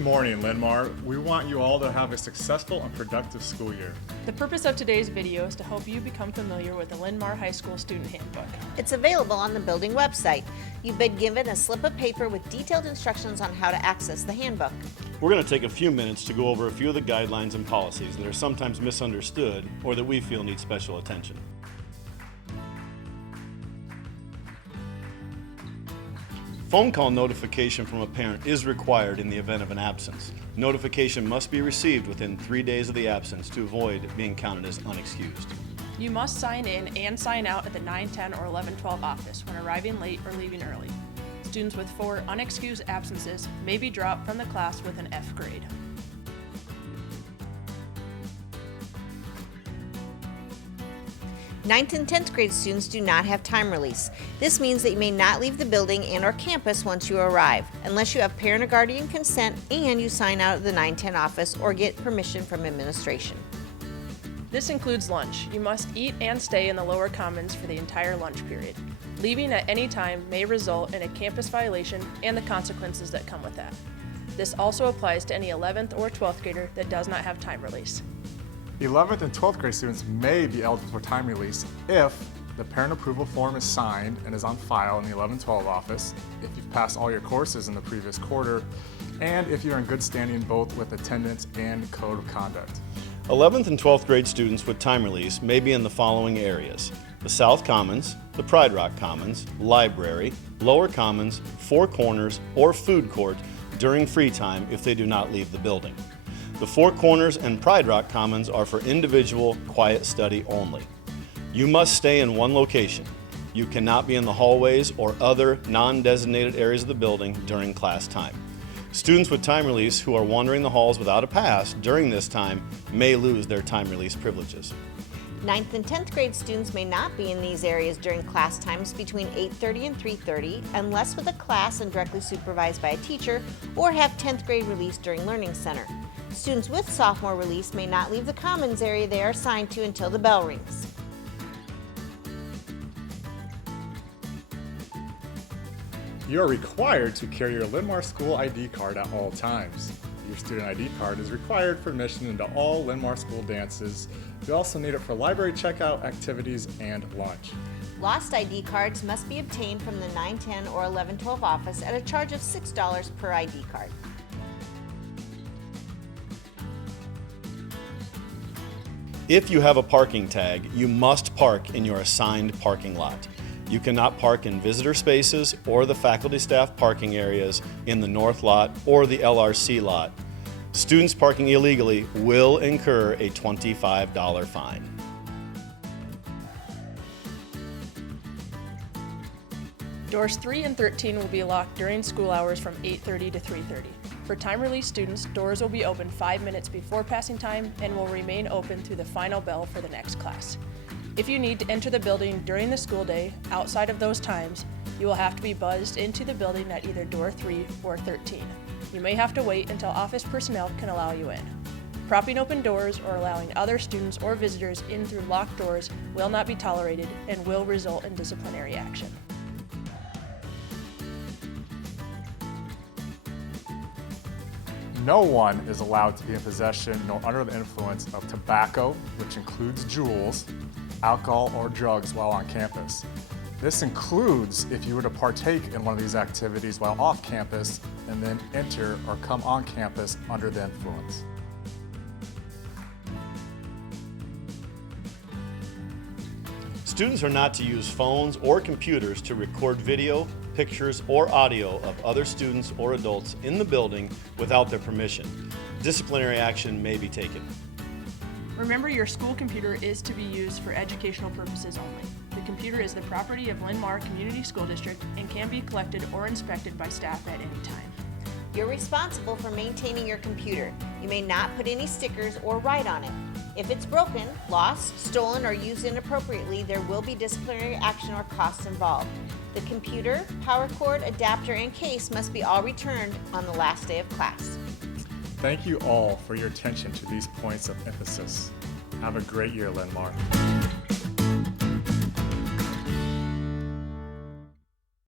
morning, Linn-Mar. We want you all to have a successful and productive school year. The purpose of today's video is to help you become familiar with the Linn-Mar High School Student Handbook. It's available on the building website. You've been given a slip of paper with detailed instructions on how to access the handbook. We're going to take a few minutes to go over a few of the guidelines and policies that are sometimes misunderstood or that we feel need special attention. Phone call notification from a parent is required in the event of an absence. Notification must be received within 3 days of the absence to avoid being counted as unexcused. You must sign in and sign out at the 9-10 or 11-12 office when arriving late or leaving early. Students with 4 unexcused absences may be dropped from the class with an F grade. Ninth and 10th grade students do not have time release. This means that you may not leave the building and or campus once you arrive, unless you have parent or guardian consent and you sign out at the 9-10 office or get permission from administration. This includes lunch. You must eat and stay in the lower commons for the entire lunch period. Leaving at any time may result in a campus violation and the consequences that come with that. This also applies to any 11th or 12th grader that does not have time release. 11th and 12th grade students may be eligible for time release if the parent approval form is signed and is on file in the 11-12 office, if you've passed all your courses in the previous quarter, and if you're in good standing both with attendance and code of conduct. 11th and 12th grade students with time release may be in the following areas: the South Commons, the Pride Rock Commons, Library, Lower Commons, Four Corners, or Food Court during free time if they do not leave the building. The Four Corners and Pride Rock Commons are for individual, quiet study only. You must stay in one location. You cannot be in the hallways or other non-designated areas of the building during class time. Students with time release who are wandering the halls without a pass during this time may lose their time release privileges. 9th and 10th grade students may not be in these areas during class times between 8:30 and 3:30 unless with a class and directly supervised by a teacher or have 10th grade release during Learning Center. Students with sophomore release may not leave the commons area they are assigned to until the bell rings. You are required to carry your Linn-Mar school ID card at all times. Your student ID card is required for admission into all Linn-Mar school dances. You also need it for library checkout, activities, and lunch. Lost ID cards must be obtained from the 9-10 or 11-12 office at a charge of $6 per ID card. If you have a parking tag, you must park in your assigned parking lot. You cannot park in visitor spaces or the faculty staff parking areas in the North Lot or the LRC lot. Students parking illegally will incur a $25 fine. Doors 3 and 13 will be locked during school hours from 8:30 to 3:30. For time release students, doors will be open 5 minutes before passing time and will remain open through the final bell for the next class. If you need to enter the building during the school day, outside of those times, you will have to be buzzed into the building at either door 3 or 13. You may have to wait until office personnel can allow you in. Propping open doors or allowing other students or visitors in through locked doors will not be tolerated and will result in disciplinary action. No one is allowed to be in possession nor under the influence of tobacco, which includes jewels, alcohol, or drugs while on campus. This includes if you were to partake in one of these activities while off campus and then enter or come on campus under the influence. Students are not to use phones or computers to record video, pictures, or audio of other students or adults in the building without their permission. Disciplinary action may be taken. Remember, your school computer is to be used for educational purposes only. The computer is the property of Linn-Mar Community School District and can be collected or inspected by staff at any time. You're responsible for maintaining your computer. You may not put any stickers or write on it. If it's broken, lost, stolen, or used inappropriately, there will be disciplinary action or costs involved. The computer, power cord, adapter, and case must be all returned on the last day of class. Thank you all for your attention to these points of emphasis. Have a great year, Linn-Mar.